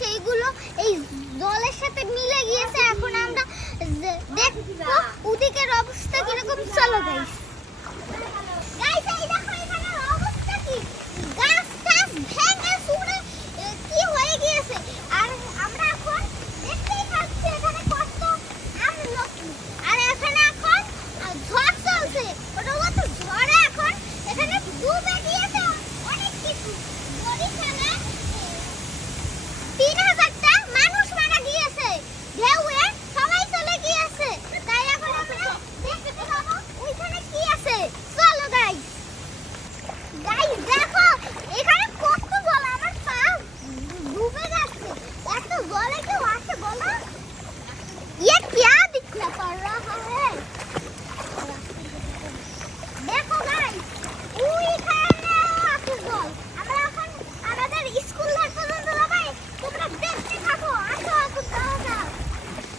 সেইগুলো এই জলের সাথে মিলে গিয়েছে। এখন আমরা দেখবো ওদিকের অবস্থা কিরকম। চলো গাইস। গাইস এই দেখো এখানের অবস্থা কি, গাছ টাছ ভেঙে চুরে কি হয়ে গিয়েছে। আর আমরা এখন দেখতেই পাচ্ছি এখানে কত আমলকি। আর এখানে এখন ঝড় চলছে, ওটা তো ঝড়ে এখন এখানে ডুবে গিয়েছে অনেক কিছু। বরিশালে 3000টা মানুষ মারা গিয়েছে ঢেউয়ে, সবাই চলে গিয়েছে। তাই এখন আমরা দেখতে যাবো ওইখানে কি আছে। চলো গাইস। গাইস দেখো এখানে কত জল, আমার পা ডুবে যাচ্ছে। এত জলে কেউ আসে বলো? ये क्या दिखना पड़ रहा है? দেখো গাইস ওইখানে আছে জল। আমরা এখন আমাদের স্কুল ঘর পর্যন্ত যাবে, তোমরা দেখতে থাকো। আসো এখন যাও।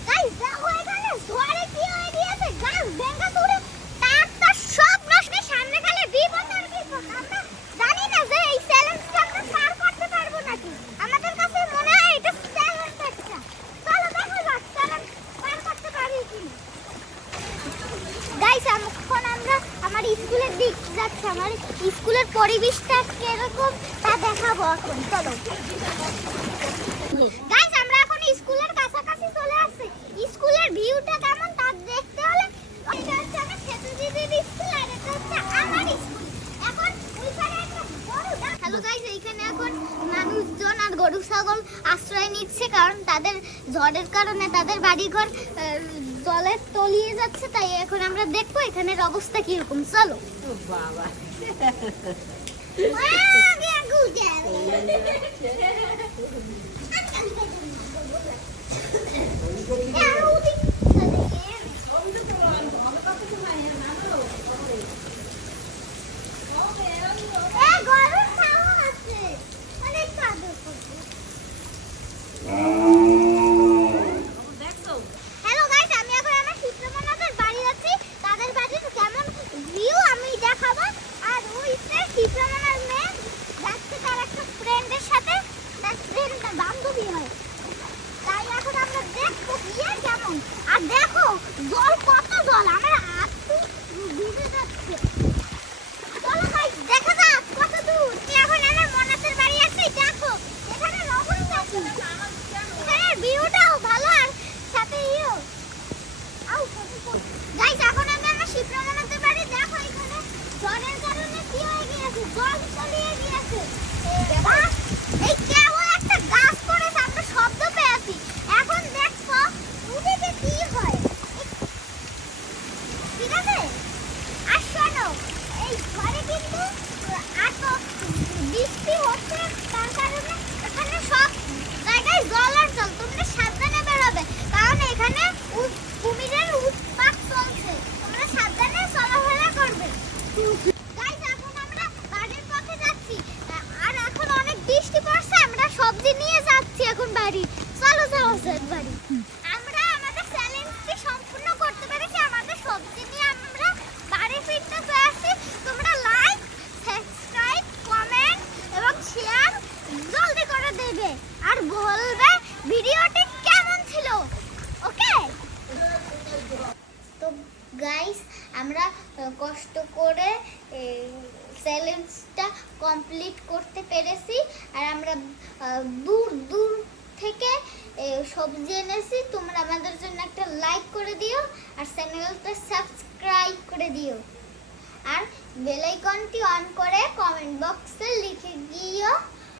গাইস দেখো এখানে ঝড়ে কি হয়ে গিয়েছে, গাছ ভেঙে চুরে তারটা সব নষ্ট। সামনে খালি বিপদ আর বিপদ। আমরা জানি না যে এই চ্যালেঞ্জটা আমরা পার করতে পারবো নাকি। আমাদের কাছে মনে হয় এটা চ্যালেঞ্জ একটা। চলো দেখা যাক চ্যালেঞ্জ পার করতে পারি কিনা। গাইস এখন আমরা আমার স্কুলের দিক যাচ্ছি। আমার স্কুলের পরিবেশটা কিরকম তা দেখাবো এখন। চলো গাইস আমরা এখন স্কুলের কাছাকাছি চলে আসছি। স্কুলের ভিউটা কেমন তা দেখতে হলে এটা হচ্ছে আমার সেতু দিদির স্কুল আর এটা হচ্ছে আমার স্কুল। এখন ওইখানে একটা বড় হ্যালো গাইস, এইখানে এখন মানুষজন আর গরু ছাগল আশ্রয় নিচ্ছে, কারণ তাদের ঝড়ের কারণে তাদের বাড়িঘর জলে তলিয়ে যাচ্ছে। তাই এখন আমরা দেখবো এখানের অবস্থা কিরকম। চলো বাবা। আর দেখো জল কত জল, আমার হাত ডুবে যাচ্ছে। চলো গাইস দেখা যাক কত দূর। এখন আমার মনাসের বাড়ি আছে, দেখো এখানে অবস্থা কি। এখানে ভিউটাও ভালো আর সাথে ইও গাইস এখন আমি আমার শিপ্রামনাদের বাড়ি। দেখো এখানে ঝড়ের কারণে কি হয়ে গিয়েছে, জল তলিয়ে গিয়েছে। এই কেবল একটা গাছ পড়েছে, আমরা শব্দ পেয়েছি। এখন দেখো ওদিকে কি হয়, ঠিক আছে? আর শোনো এই ঘরে কিন্তু এত বৃষ্টি হচ্ছে, তার কারণে এখানে সব জায়গায় জল আর জল। তোমরা সাবধানে বেরোবে, কারণ এখানে কুমিরের উৎপাত চলছে। তোমরা সাবধানে চলাফেরা করবে। গাইস এখন আমরা বাড়ির পথে যাচ্ছি, আর এখন অনেক বৃষ্টি পড়ছে। আমরা সবজি নিয়ে যাচ্ছি এখন বাড়ি। চলো বাড়ি। আমরা আমাদের চ্যালেঞ্জটি সম্পূর্ণ করতে পেরেছি। আমাদের সবজি নিয়ে আমরা বাড়ি ফিরতে চলেছি। তোমরা লাইক, সাবস্ক্রাইব, কমেন্ট এবং শেয়ার জলদি করে দেবে, আর বলবে ভিডিওটি কেমন ছিল। ওকে তো গাইস আমরা কষ্ট করে চ্যালেঞ্জটা কমপ্লিট করতে পেরেছি। আর আমরা দূর দূর থেকে সবজি এনেছি। তোমরা আমাদের জন্য একটা লাইক করে দিও আর চ্যানেলটা সাবস্ক্রাইব করে দিও, আর বেল আইকনটি অন করে কমেন্ট বক্সে লিখে দিও